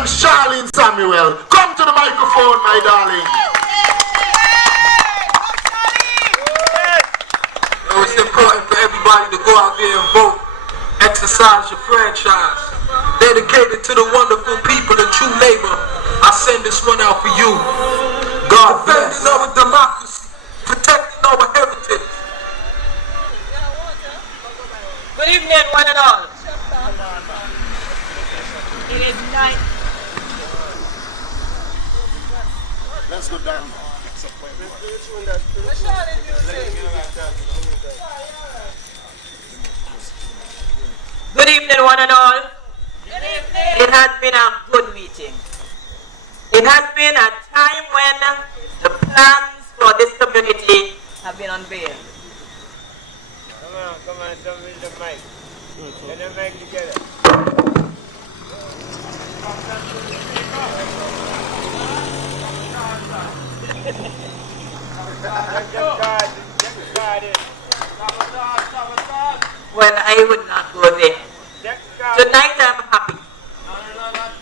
and Sharlene Samuel. Come to the microphone, my darling. It's important for everybody to go out there and vote. Exercise your franchise. Dedicated to the wonderful people of true labor. I send this one out for you. God bless. Defending our democracy. Protecting our heritage. Good evening, one and all. It is 9. Let's go down. Good evening, one and all. Good evening. It has been a good meeting. It has been a time when the plans for this community have been unveiled. Come on, somebody the mic. Get the mic together. Well, I would not go there. Tonight I'm happy.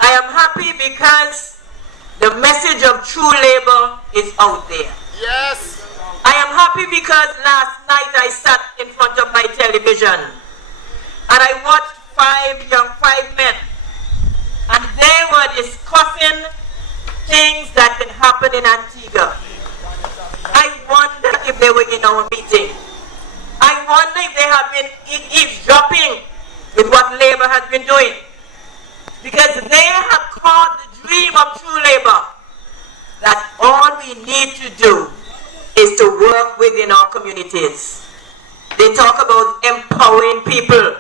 I am happy because the message of true labor is out there. Yes. I am happy because last night I sat in front of my television and I watched five men, and they were discussing things that can happen in Antigua. I wonder if they were in our meeting. I wonder if they have been eavesdropping with what labor has been doing, because they have caught the dream of true labor, that all we need to do is to work within our communities. They talk about empowering people,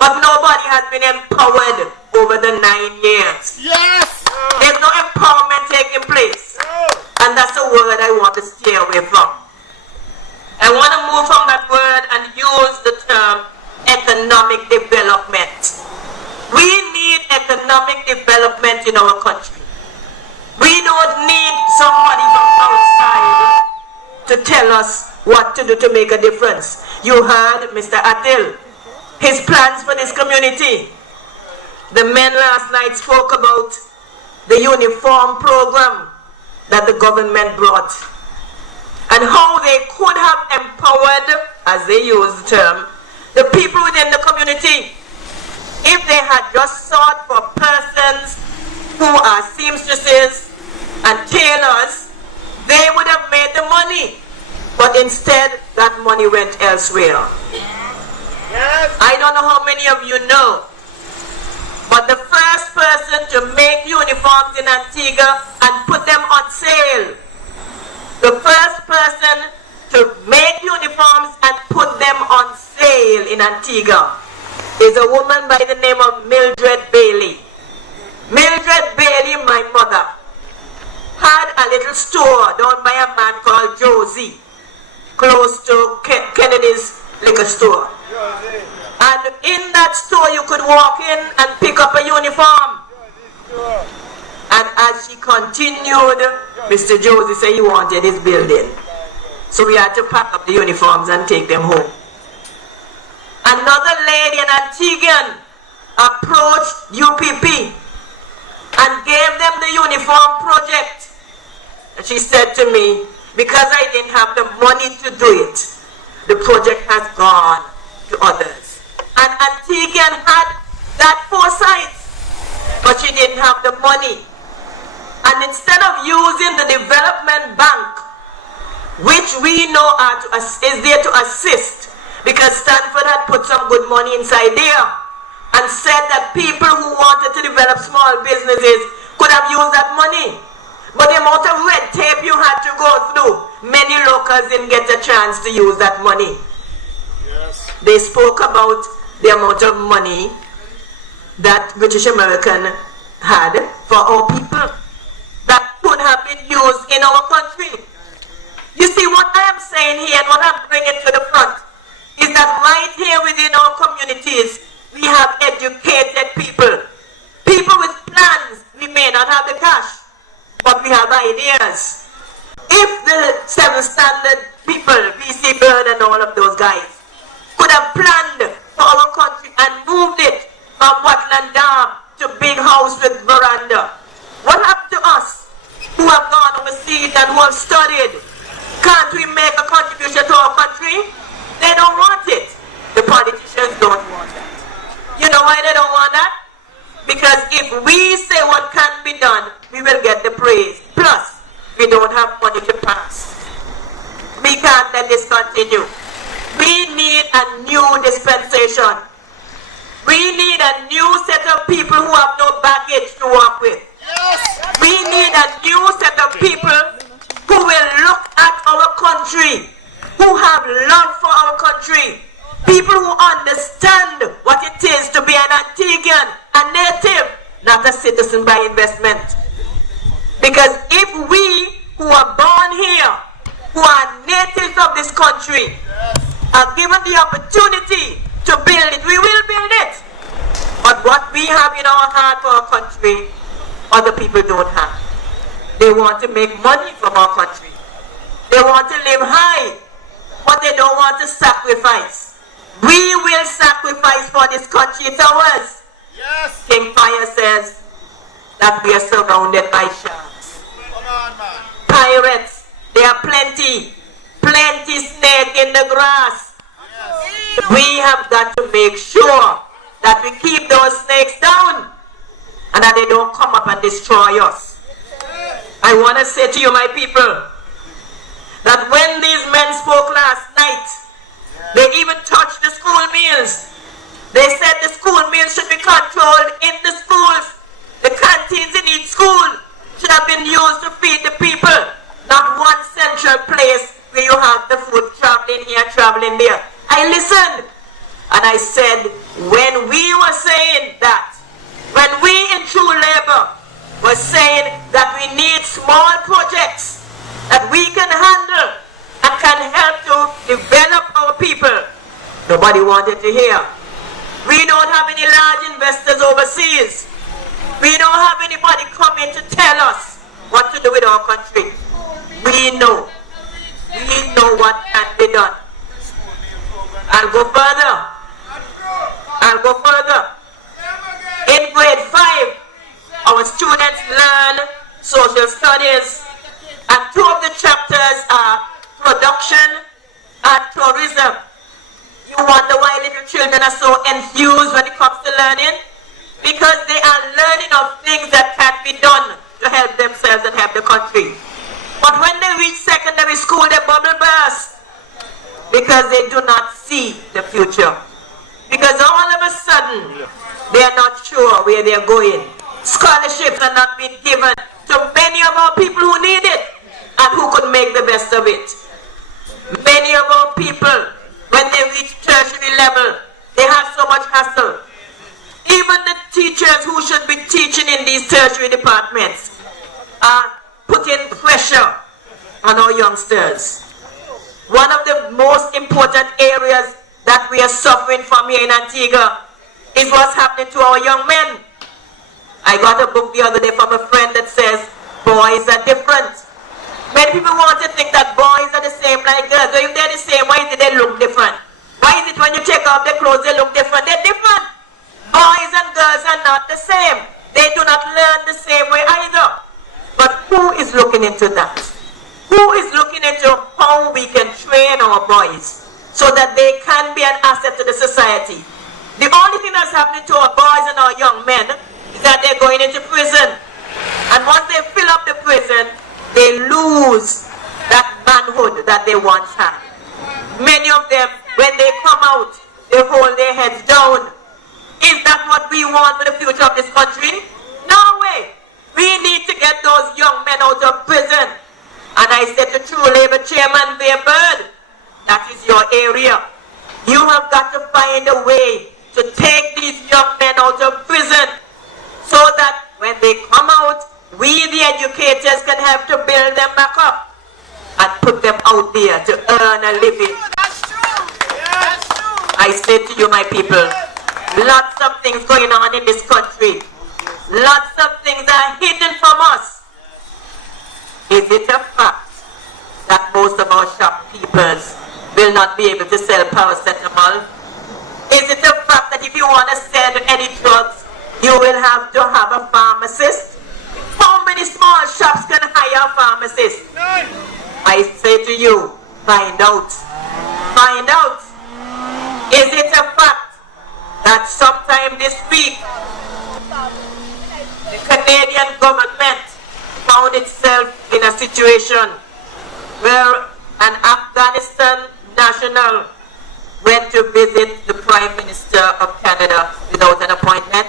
but nobody has been empowered over the 9 years. Yes. There's no empowerment taking place, and that's a word I want to stay away from. I want to move from that word and use the term economic development. We need economic development in our country. We don't need somebody from outside to tell us what to do to make a difference. You heard Mr. Atil, his plans for this community. The men last night spoke about the uniform program that the government brought, and how they could have empowered, as they use the term, the people within the community if they had just sought for persons who are seamstresses and tailors. They would have made the money, but instead that money went elsewhere. Yes. I don't know how many of you know, but the first person to make uniforms in Antigua and put them on sale, the first person to make uniforms and put them on sale in Antigua is a woman by the name of Mildred Bailey. Mildred Bailey, my mother, had a little store down by a man called Josie, close to Kennedy's liquor store. And in that store you could walk in and pick up a uniform. And as she continued, Mr. Josie said he wanted his building. So we had to pack up the uniforms and take them home. Another lady, an Antiguan, approached UPP and gave them the uniform project. And she said to me, because I didn't have the money to do it, the project has gone to others. And Antiguan had that foresight, but she didn't have the money. And instead of using the development bank, which we know is there to assist, because Stanford had put some good money inside there and said that people who wanted to develop small businesses could have used that money. But the amount of red tape you had to go through, many locals didn't get a chance to use that money. Yes. They spoke about the amount of money that British American had for our people that could have been used in our country. You see, what I am saying here and what I'm bringing to the front is that right here within our communities, we have educated people. People with plans. We may not have the cash, but we have ideas. If the Seven Standard people, VC Byrne and all of those guys, could have planned for our country and moved it from Watland Dam to Big House, house with veranda. What happened to us who have gone overseas and who have studied? Can't we make a contribution to our country? They don't want it. The politicians don't want that. You know why they don't want that? Because if we say what can be done, we will get the praise. Plus, we don't have money to pass. We can't let this continue. We need a new dispensation. We need a new set of people who have no baggage to work with. We need a new set of people who will look at our country, who have love for our country, people who understand what it is to be an Antiguan, a native, not a citizen by investment. Because if we who are born here, who are natives of this country, are given the opportunity to build it, we will build it. But what we have in our heart for our country, other people don't have. They want to make money from our country. They want to live high, but they don't want to sacrifice. We will sacrifice for this country. It's ours. Yes. King Fire says that we are surrounded by sharks. Come on, man. Pirates, there are plenty. Plenty snake in the grass. Yes. We have got to make sure that we keep those snakes down and that they don't come up and destroy us. I want to say to you, my people, that when these men spoke last night, they even touched the school meals. They said the school meals should be controlled in the schools. The canteens in each school should have been used to feed the people, not one central place where you have the food traveling here, traveling there. I listened and I said, when we were saying that, when we in True Labor were saying that we need small projects that we can handle and can help to develop our people, nobody wanted to hear. We don't have any large investors overseas. We don't have anybody coming to tell us what to do with our country. We know. We know what can be done. I'll go further. I'll go further. In grade 5, our students learn social studies, and 2 of the chapters are production and tourism. You wonder why little children are so enthused when it comes to learning? Because they are learning of things that can be done to help themselves and help the country. But when they reach secondary school, they bubble burst because they do not see the future. Because all of a sudden, they are not sure where they are going. Scholarships are not being given to many of our people who need it and who could make the best of it. Many of our people, when they reach tertiary level, they have so much hassle. Even the teachers who should be teaching in these tertiary departments are putting pressure on our youngsters. One of the most important areas that we are suffering from here in Antigua is what's happening to our young men. I got a book the other day from a friend that says boys are different. Many people want to think that boys are the same like girls. So if they're the same, why do they look different? Why is it when you take off their clothes they look different? They're different. Boys and girls are not the same. They do not learn the same way either. But who is looking into that? Who is looking into how we can train our boys so that they can be an asset to the society? The only thing that's happening to our boys and our young men is that they're going into prison. And once they fill up the prison, they lose that manhood that they once had. Many of them, when they come out, they hold their heads down. Is that what we want for the future of this country? No way. We need to get those young men out of prison. And I said to True Labor Chairman Bear Bird, that is your area. You have got to find a way to take these young men out of prison so that when they come out, we the educators can help to build them back up and put them out there to earn a living. That's true. That's true. I say to you, my people, lots of things going on in this country. Lots of things are hidden from us. Is it a fact that most of our shopkeepers will not be able to sell paracetamol? Is it a fact that if you want to sell any drugs, You will have to have a pharmacist. How many small shops can hire a pharmacist? I say to you, find out. Find out. Is it a fact that sometime this week the Canadian government found itself in a situation where an Afghanistan national went to visit the Prime Minister of Canada without an appointment?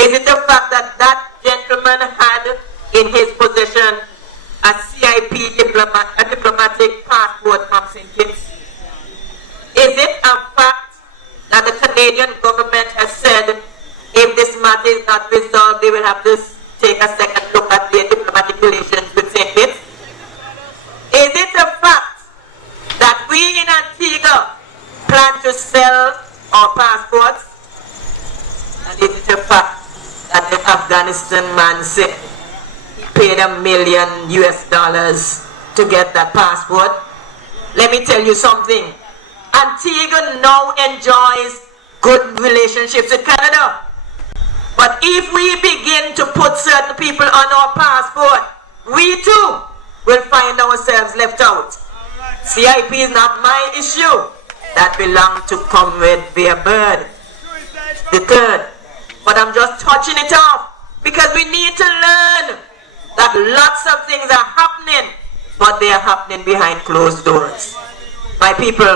Is it a fact that that gentleman had in his possession a CIP diplomatic passport from St. Kitts? Is it a fact that the Canadian government has said if this matter is not resolved, they will have to take a second look at their diplomatic relations with St. Kitts? Is it a fact that we in Antigua plan to sell our passports? And is it a fact that the Afghanistan man said he paid $1 million to get that passport? Let me tell you something. Antigua now enjoys good relationships with Canada. But if we begin to put certain people on our passport, we too will find ourselves left out. CIP is not my issue. That belongs to Comrade Bird the third. But I'm just touching it off because we need to learn that lots of things are happening, but they are happening behind closed doors. My people,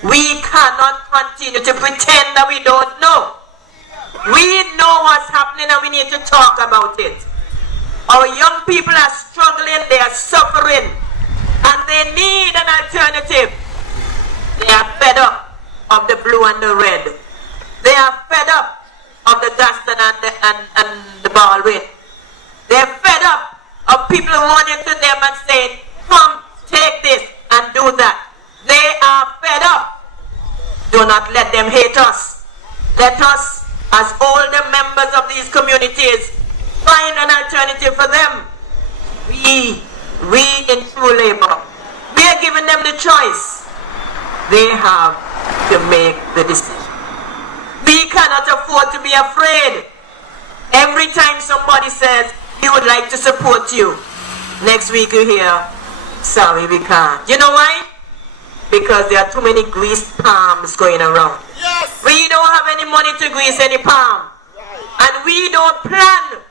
we cannot continue to pretend that we don't know. We know what's happening and we need to talk about it. Our young people are struggling, they are suffering, and they need an alternative. They are fed up of the blue and the red. They are fed up of the Gaston and the Baldwin. They're fed up of people running to them and saying, come, take this and do that. They are fed up. Do not let them hate us. Let us, as older members of these communities, find an alternative for them. We in True Labor, we are giving them the choice. They have to make the decision. We cannot afford to be afraid. Every time somebody says he would like to support you, next week you hear, sorry, we can't. You know why? Because there are too many greased palms going around. Yes. We don't have any money to grease any palm. And we don't plan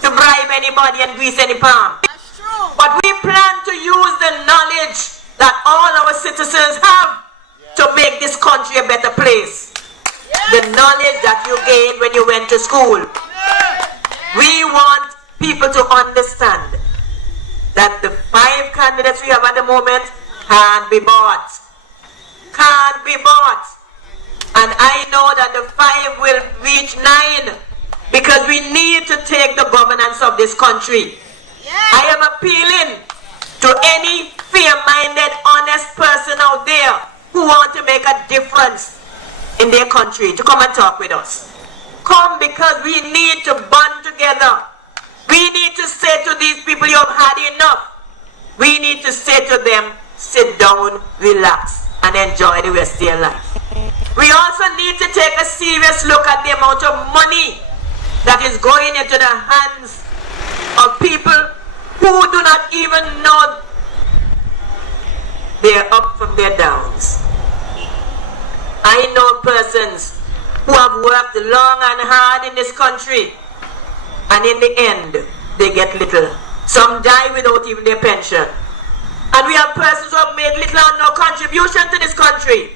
to bribe anybody and grease any palm. That's true. But we plan to use the knowledge that all our citizens have to make this country a better place. The knowledge that you gained when you went to school. We want people to understand that the 5 candidates we have at the moment can't be bought. Can't be bought. And I know that the 5 will reach 9 because we need to take the governance of this country. I am appealing to any fair-minded, honest person out there who want to make a difference in their country to come and talk with us. Come, because we need to bond together. We need to say to these people, you have had enough. We need to say to them, sit down, relax, and enjoy the rest of your life. We also need to take a serious look at the amount of money that is going into the hands of people who do not even know they're up from their downs. I know persons who have worked long and hard in this country, and in the end, they get little. Some die without even their pension. And we have persons who have made little or no contribution to this country,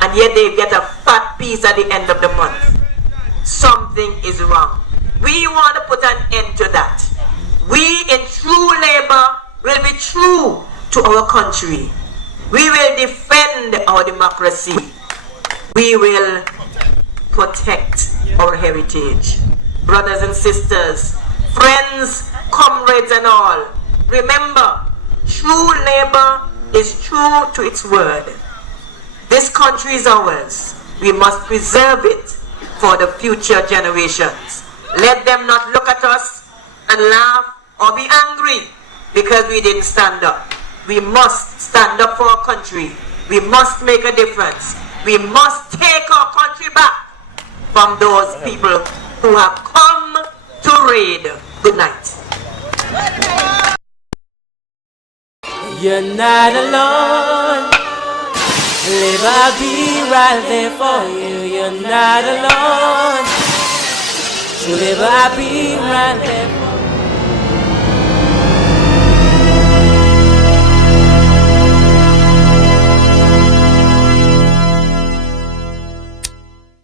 and yet they get a fat piece at the end of the month. Something is wrong. We want to put an end to that. We in True Labor will be true to our country. We will defend our democracy. We will protect our heritage. Brothers and sisters, friends, comrades and all, remember, True Labor is true to its word. This country is ours. We must preserve it for the future generations. Let them not look at us and laugh or be angry because we didn't stand up. We must stand up for our country. We must make a difference. We must take our country back. from those people who have come to raid. Good night. You're not alone. Live, I'll be right there for you. You're not alone. Live, I'll be right there.